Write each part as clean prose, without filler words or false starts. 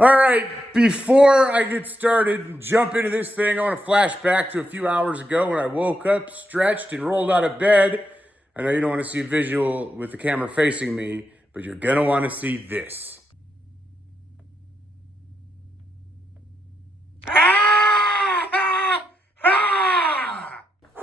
All right, before I get started and jump into this thing, I want to flash back to a few hours ago when I woke up, stretched, and rolled out of bed. I know you don't want to see a visual with the camera facing me, but you're going to want to see this.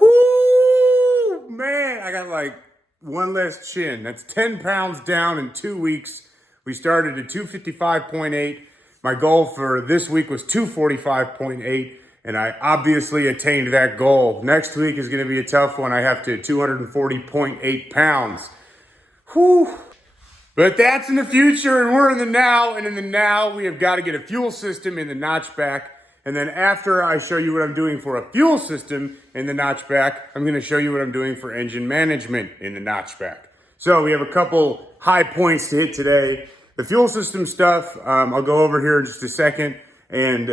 Whoo! Man, I got like one less chin. That's 10 pounds down in 2 weeks. We started at 255.8. My goal for this week was 245.8, and I obviously attained that goal. Next week is going to be a tough one. I have to 240.8 pounds. Whew. But that's in the future, and we're in the now. And in the now, we have got to get a fuel system in the notchback. And then after I show you what I'm doing for a fuel system in the notchback, I'm going to show you what I'm doing for engine management in the notchback. So we have a couple high points to hit today. The fuel system stuff, I'll go over here in just a second, and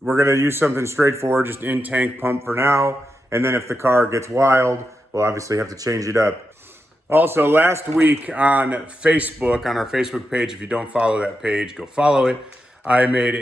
we're gonna use something straightforward, just in-tank pump for now, and then if the car gets wild, we'll obviously have to change it up. Also, last week on Facebook, on our Facebook page, if you don't follow that page, go follow it, I made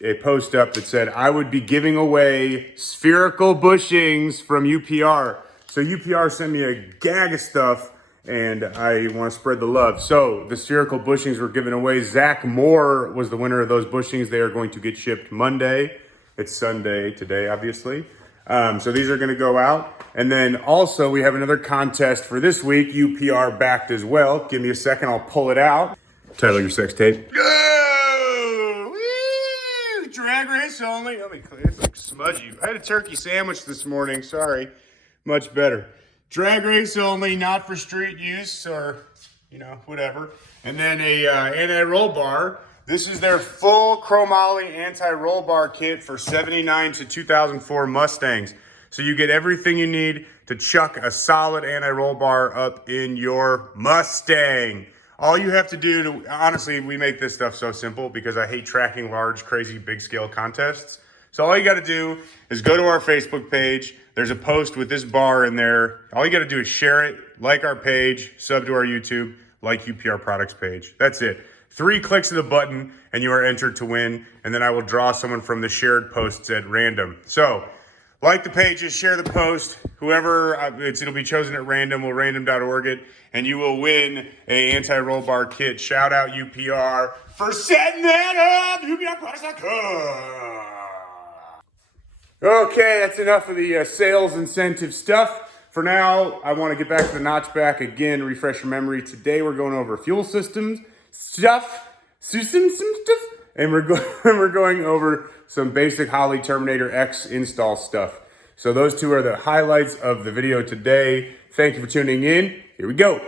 a post up that said I would be giving away spherical bushings from UPR. So UPR sent me a gag of stuff, and I want to spread the love. So the spherical bushings were given away. Zach Moore was the winner of those bushings. They are going to get shipped Monday. It's Sunday today, obviously. So these are going to go out. And then also we have another contest for this week. UPR backed as well. Give me a second. I'll pull it out. Title your sex tape. Go! Woo! Drag race only. Let me clear. It's like smudgy. I had a turkey sandwich this morning. Sorry. Much better. Drag race only, not for street use or, whatever. And then a anti-roll bar. This is their full chromoly anti-roll bar kit for 79 to 2004 Mustangs. So you get everything you need to chuck a solid anti-roll bar up in your Mustang. All you have to do honestly, we make this stuff so simple because I hate tracking large, crazy, big scale contests. So all you got to do is go to our Facebook page. There's a post with this bar in there. All you got to do is share it, like our page, sub to our YouTube, like UPR products page. That's it. 3 clicks of the button and you are entered to win. And then I will draw someone from the shared posts at random. So like the pages, share the post. Whoever, it'll be chosen at random. We'll random.org it. And you will win a anti-roll bar kit. Shout out UPR for setting that up. UPRproducts.com. Okay, that's enough of the sales incentive stuff. For now, I want to get back to the notchback again, refresh your memory. Today, we're going over fuel systems stuff, and we're going over some basic Holley Terminator X install stuff. So those two are the highlights of the video today. Thank you for tuning in. Here we go.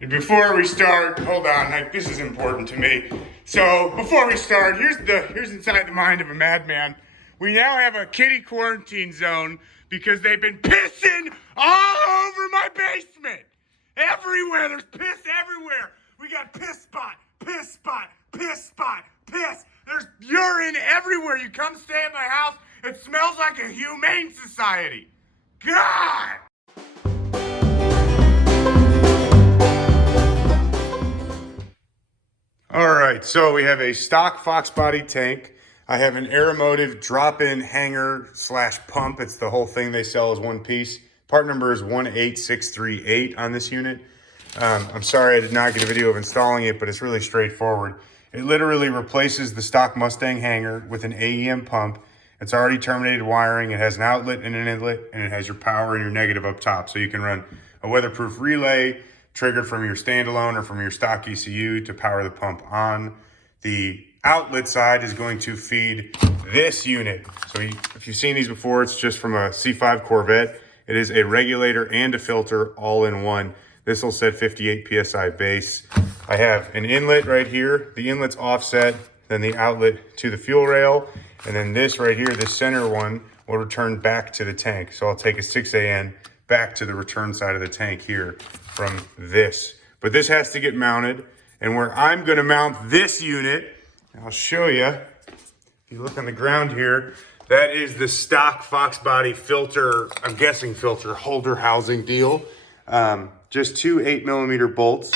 And before we start, hold on, this is important to me. So before we start, here's inside the mind of a madman. We now have a kitty quarantine zone because they've been pissing all over my basement. Everywhere, there's piss everywhere. We got piss spot, piss spot, piss spot, piss. There's urine everywhere. You come stay at my house, it smells like a humane society. God! All right, so we have a stock Fox body tank. I have an Aeromotive drop-in hanger / pump. It's the whole thing they sell as one piece. Part number is 18638 on this unit. I'm sorry I did not get a video of installing it, but it's really straightforward. It literally replaces the stock Mustang hanger with an AEM pump. It's already terminated wiring. It has an outlet and an inlet, and it has your power and your negative up top. So you can run a weatherproof relay, triggered from your standalone or from your stock ECU to power the pump on. The outlet side is going to feed this unit. So if you've seen these before, it's just from a C5 Corvette. It is a regulator and a filter all in one. This will set 58 PSI base. I have an inlet right here. The inlet's offset, then the outlet to the fuel rail. And then this right here, this center one, will return back to the tank. So I'll take a 6 AN back to the return side of the tank here from this. But this has to get mounted. And where I'm gonna mount this unit, I'll show you. If you look on the ground here, that is the stock Fox body filter, I'm guessing filter holder housing deal. Just 2 8mm bolts.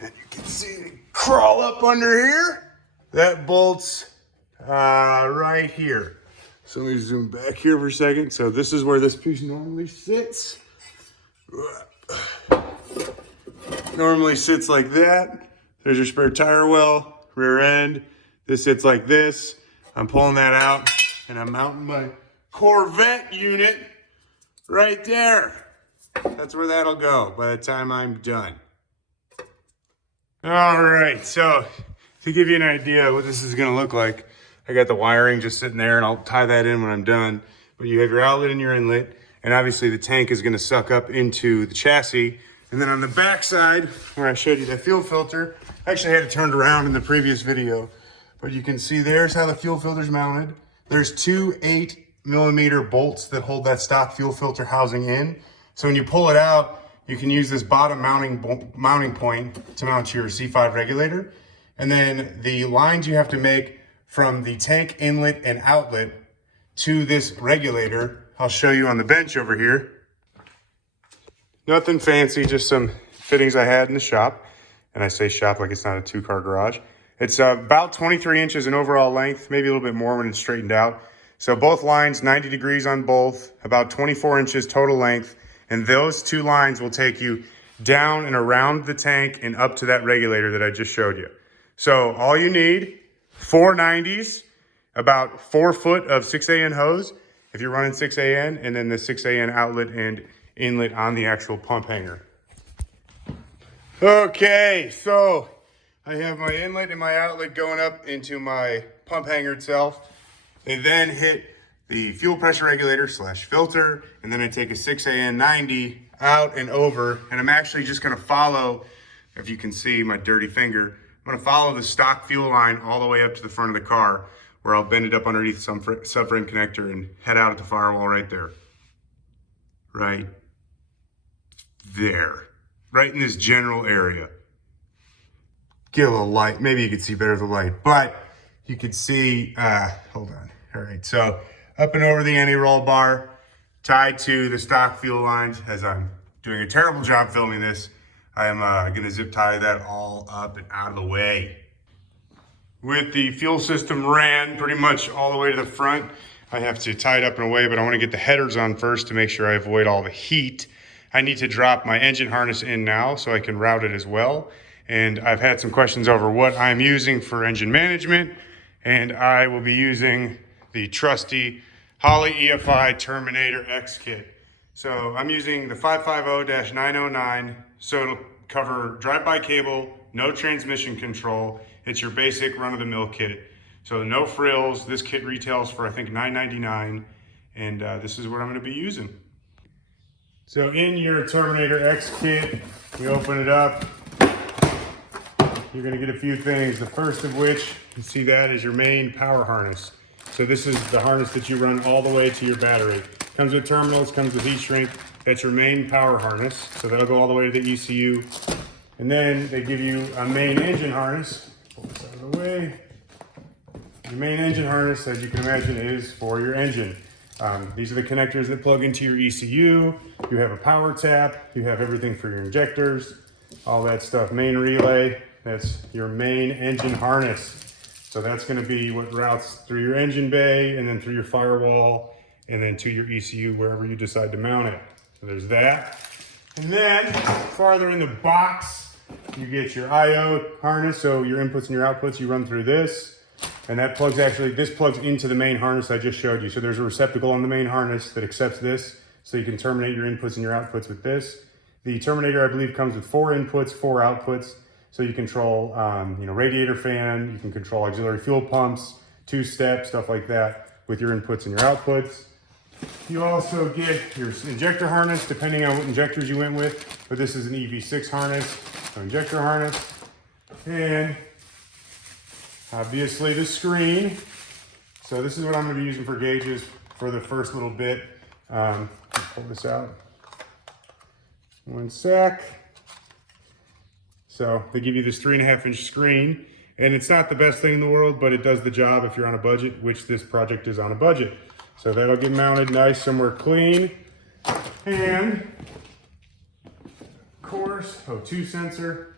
And you can see it crawl up under here. That bolts right here. So let me zoom back here for a second. So this is where this piece normally sits. Normally sits like that. There's your spare tire well, rear end. This sits like this. I'm pulling that out and I'm mounting my Corvette unit right there. That's where that'll go by the time I'm done. All right, so to give you an idea of what this is gonna look like, I got the wiring just sitting there and I'll tie that in when I'm done. But you have your outlet and your inlet, and obviously the tank is gonna suck up into the chassis. And then on the back side, where I showed you that fuel filter, I actually had it turned around in the previous video, but you can see there's how the fuel filter's mounted. There's two 8mm bolts that hold that stock fuel filter housing in. So when you pull it out, you can use this bottom mounting point to mount your C5 regulator. And then the lines you have to make from the tank inlet and outlet to this regulator, I'll show you on the bench over here. Nothing fancy, just some fittings I had in the shop. And I say shop like it's not a 2-car garage. It's about 23 inches in overall length, maybe a little bit more when it's straightened out. So both lines, 90 degrees on both, about 24 inches total length. And those two lines will take you down and around the tank and up to that regulator that I just showed you. So all you need, 4 90s, about 4 foot of 6AN hose if you're running 6AN, and then the 6AN outlet and inlet on the actual pump hanger. Okay, so I have my inlet and my outlet going up into my pump hanger itself. They then hit the fuel pressure regulator / filter, and then I take a 6AN 90 out and over, and I'm actually just gonna follow, if you can see my dirty finger, I'm gonna follow the stock fuel line all the way up to the front of the car, where I'll bend it up underneath some subframe connector and head out at the firewall right there. Right there. Right in this general area. Get a little light. Maybe you could see better with the light, but you could see, hold on. All right, so up and over the anti-roll bar, tied to the stock fuel lines. As I'm doing a terrible job filming this, I am gonna zip tie that all up and out of the way. With the fuel system ran pretty much all the way to the front, I have to tie it up and away, but I wanna get the headers on first to make sure I avoid all the heat. I need to drop my engine harness in now so I can route it as well. And I've had some questions over what I'm using for engine management, and I will be using the trusty Holley EFI Terminator X kit. So I'm using the 550-909, so it'll cover drive-by cable, no transmission control. It's your basic run-of-the-mill kit. So no frills. This kit retails for I think $9.99, and this is what I'm gonna be using. So in your Terminator X kit, you open it up, you're gonna get a few things. The first of which, you see that, is your main power harness. So this is the harness that you run all the way to your battery. Comes with terminals, comes with heat shrink. That's your main power harness. So that'll go all the way to the ECU. And then they give you a main engine harness. Pull this out of the way. Your main engine harness, as you can imagine, is for your engine. These are the connectors that plug into your ECU. You have a power tap. You have everything for your injectors, all that stuff. Main relay, that's your main engine harness. So that's gonna be what routes through your engine bay and then through your firewall and then to your ECU wherever you decide to mount it. So there's that. And then farther in the box, you get your IO harness. So your inputs and your outputs, you run through this. And that plugs this plugs into the main harness I just showed you. So there's a receptacle on the main harness that accepts this. So you can terminate your inputs and your outputs with this. The Terminator, I believe, comes with 4 inputs, 4 outputs. So you control, radiator fan, you can control auxiliary fuel pumps, 2-step, stuff like that with your inputs and your outputs. You also get your injector harness, depending on what injectors you went with, but this is an EV6 harness, so injector harness, and obviously the screen. So this is what I'm gonna be using for gauges for the first little bit. Pull this out, 1 sec. So they give you this 3.5-inch screen, and it's not the best thing in the world, but it does the job if you're on a budget, which this project is on a budget. So that'll get mounted nice somewhere clean. And of course, O2 sensor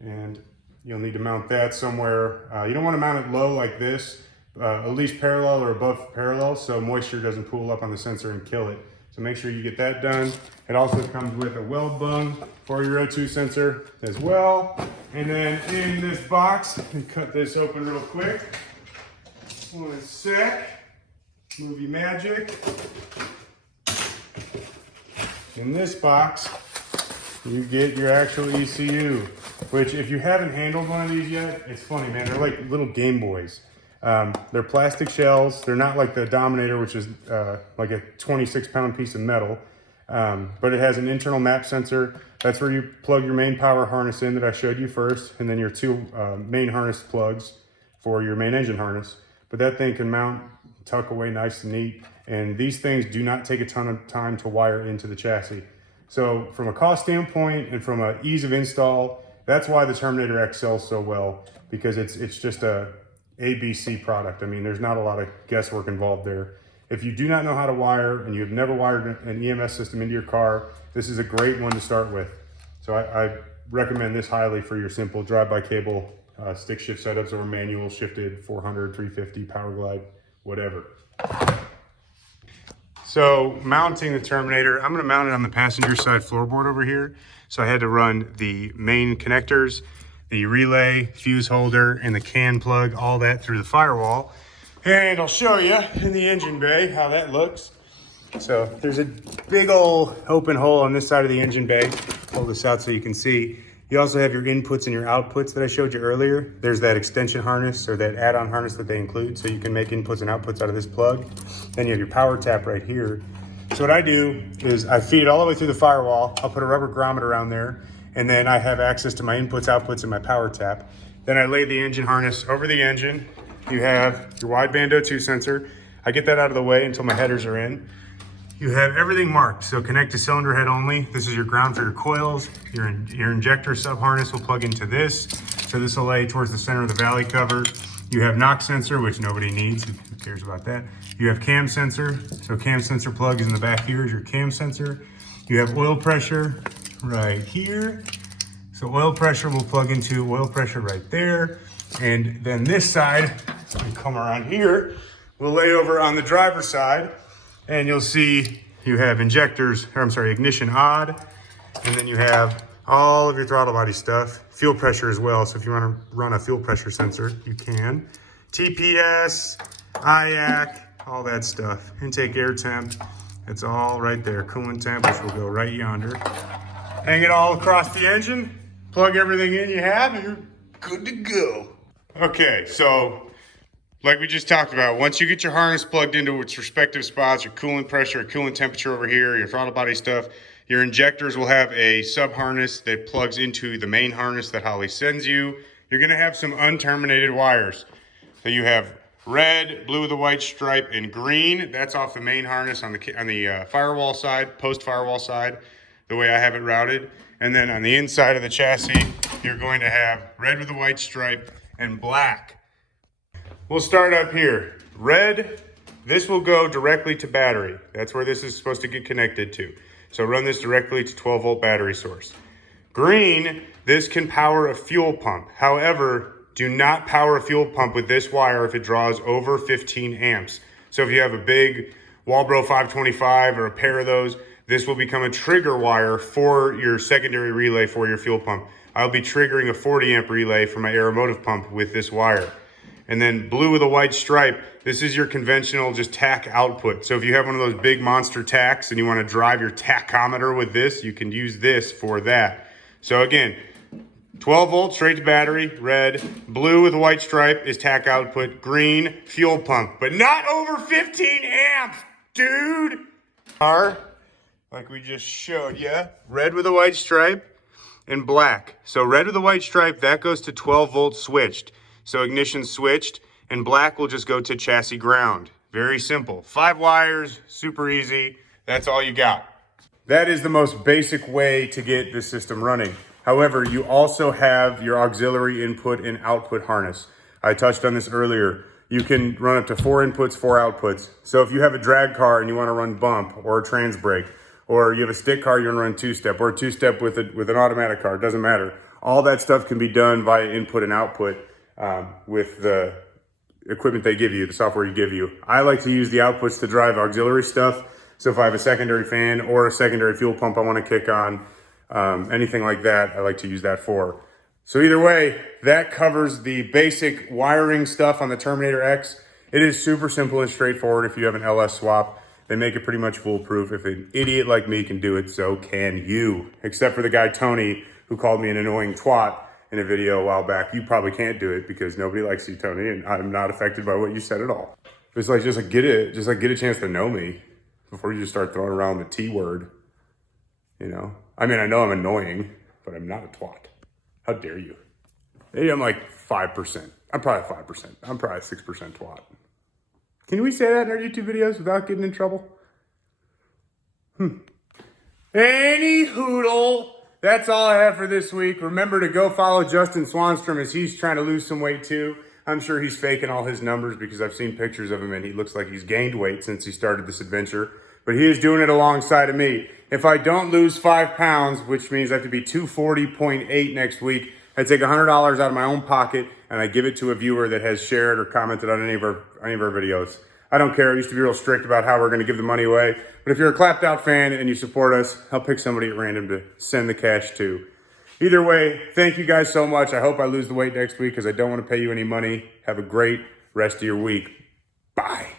and You'll need to mount that somewhere. You don't want to mount it low like this, at least parallel or above parallel, so moisture doesn't pool up on the sensor and kill it. So make sure you get that done. It also comes with a weld bung for your O2 sensor as well. And then in this box, let me cut this open real quick. One sec. Movie magic. In this box, you get your actual ECU, which if you haven't handled one of these yet, it's funny, man. They're like little Game Boys. They're plastic shells. They're not like the Dominator, which is like a 26-pound piece of metal, but it has an internal map sensor. That's where you plug your main power harness in that I showed you first, and then your two main harness plugs for your main engine harness. But that thing can mount, tuck away nice and neat, and these things do not take a ton of time to wire into the chassis. So from a cost standpoint and from an ease of install, that's why the Terminator X sells so well, because it's just a ABC product. I mean, there's not a lot of guesswork involved there. If you do not know how to wire and you have never wired an EMS system into your car, this is a great one to start with. So I recommend this highly for your simple drive-by cable stick shift setups or manual shifted 400, 350, power glide, whatever. So mounting the Terminator, I'm gonna mount it on the passenger side floorboard over here. So I had to run the main connectors, the relay, fuse holder, and the CAN plug, all that through the firewall. And I'll show you in the engine bay how that looks. So there's a big old open hole on this side of the engine bay. Pull this out so you can see. You also have your inputs and your outputs that I showed you earlier. There's that extension harness or that add-on harness that they include, so you can make inputs and outputs out of this plug. Then you have your power tap right here. So what I do is I feed it all the way through the firewall. I'll put a rubber grommet around there, and then I have access to my inputs, outputs, and my power tap. Then I lay the engine harness over the engine. You have your wideband O2 sensor. I get that out of the way until my headers are in. You have everything marked, so connect to cylinder head only. This is your ground for your coils. Your injector sub harness will plug into this. So this will lay towards the center of the valley cover. You have knock sensor, which nobody needs, who cares about that. You have cam sensor, so cam sensor plug is in the back here, is your cam sensor. You have oil pressure right here. So oil pressure will plug into oil pressure right there. And then this side, we come around here, we'll lay over on the driver's side, and you'll see you have injectors, or I'm sorry, ignition odd, and then you have all of your throttle body stuff, fuel pressure as well. So if you want to run a fuel pressure sensor, you can. TPS, IAC, all that stuff. Intake air temp, it's all right there. Coolant temp, which will go right yonder. Hang it all across the engine, plug everything in you have, and you're good to go. Okay, so like we just talked about, once you get your harness plugged into its respective spots, your coolant pressure, coolant temperature over here, your throttle body stuff, your injectors will have a sub harness that plugs into the main harness that Holley sends you. You're gonna have some unterminated wires. So you have red, blue with a white stripe, and green. That's off the main harness on the firewall side, post firewall side, the way I have it routed. And then on the inside of the chassis, you're going to have red with a white stripe and black. We'll start up here. Red, this will go directly to battery. That's where this is supposed to get connected to. So run this directly to 12-volt battery source. Green, this can power a fuel pump. However, do not power a fuel pump with this wire if it draws over 15 amps. So if you have a big Walbro 525 or a pair of those, this will become a trigger wire for your secondary relay for your fuel pump. I'll be triggering a 40 amp relay for my Aeromotive pump with this wire. And then blue with a white stripe, this is your conventional just tack output. So if you have one of those big monster tacks and you want to drive your tachometer with this, you can use this for that. So again, 12 volt straight to battery, red. Blue with a white stripe is tack output. Green, fuel pump, but not over 15 amps, dude. R, like we just showed you, red with a white stripe and black. So red with a white stripe, that goes to 12 volt switched. So ignition switched, and black will just go to chassis ground. Very simple. 5 wires, super easy. That's all you got. That is the most basic way to get this system running. However, you also have your auxiliary input and output harness. I touched on this earlier. You can run up to 4 inputs, 4 outputs. So if you have a drag car and you want to run bump or a trans brake, or you have a stick car, you want to run two-step, or a two-step with an automatic car, it doesn't matter. All that stuff can be done via input and output with the equipment they give you, the software you give you. I like to use the outputs to drive auxiliary stuff. So if I have a secondary fan or a secondary fuel pump I want to kick on, anything like that, I like to use that for. So either way, that covers the basic wiring stuff on the Terminator X. It is super simple and straightforward if you have an LS swap. They make it pretty much foolproof. If an idiot like me can do it, so can you. Except for the guy Tony, who called me an annoying twat in a video a while back. You probably can't do it because nobody likes you, Tony, and I'm not affected by what you said at all. It's like just get a chance to know me before you just start throwing around the T word. You know? I mean, I know I'm annoying, but I'm not a twat. How dare you? Maybe I'm like 5%. I'm probably 5%. I'm probably 6% twat. Can we say that in our YouTube videos without getting in trouble? Any hoodle. That's all I have for this week. Remember to go follow Justin Swanstrom as he's trying to lose some weight too. I'm sure he's faking all his numbers because I've seen pictures of him and he looks like he's gained weight since he started this adventure. But he is doing it alongside of me. If I don't lose 5 pounds, which means I have to be 240.8 next week, I take $100 out of my own pocket and I give it to a viewer that has shared or commented on any of our videos. I don't care. I used to be real strict about how we're going to give the money away. But if you're a Clapped Out fan and you support us, I'll pick somebody at random to send the cash to. Either way, thank you guys so much. I hope I lose the weight next week because I don't want to pay you any money. Have a great rest of your week. Bye.